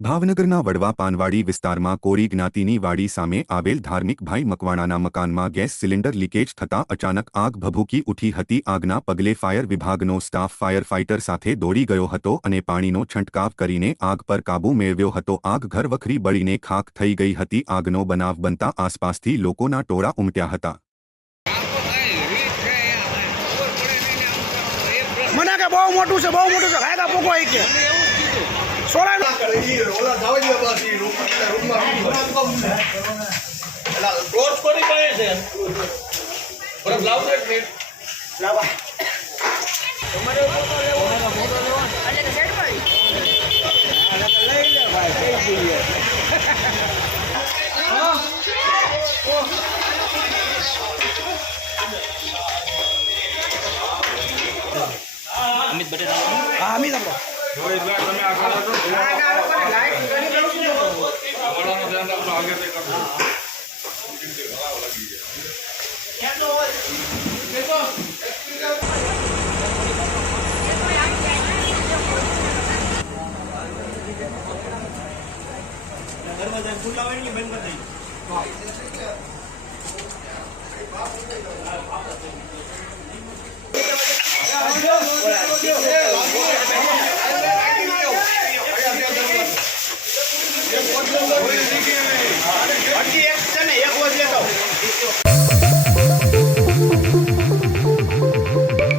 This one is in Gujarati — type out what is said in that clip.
ભાવનગરના વડવા પાનવાડી વિસ્તારમાં કોરી જ્ઞાતિની વાડી સામે આવેલ ધાર્મિક ભાઈ મકવાણાના મકાનમાં ગેસ સિલિન્ડર લીકેજ થતાં અચાનક આગ ભભૂકી ઉઠી હતી। આગના પગલે ફાયર વિભાગનો સ્ટાફ ફાયર ફાઇટર સાથે દોડી ગયો હતો અને પાણીનો છંટકાવ કરીને આગ પર કાબૂ મેળવ્યો હતો। આગ ઘરવખરી બળીને ખાખ થઈ ગઈ હતી। આગનો બનાવ બનતા આસપાસથી લોકોના ટોળા ઉમટ્યા હતા। મને કે બહુ મોટું છે કાયદા પોકો આવી કે સોળા ઓલા જાવ જ બાસી રૂમમાં એલા ટોર્ચ કોની પાસે છે બરાબર લાવ એક મિનિટ લાવા તમારે ફોટો લેવો એટલે કે સેટ કરી લઈ લે ભાઈ થઈ ગઈ અમિત પટેલ હા અમિત આપણો રોહિત ભાઈ તમે આગળ હતો લાઈટ કરી દઉં છું વાળાનો ધ્યાન રાખો આગે તે કરજો ક્યાં તો હોય દેખો દરવાજા ખુલ્લાવાની બંધ કરી દઈ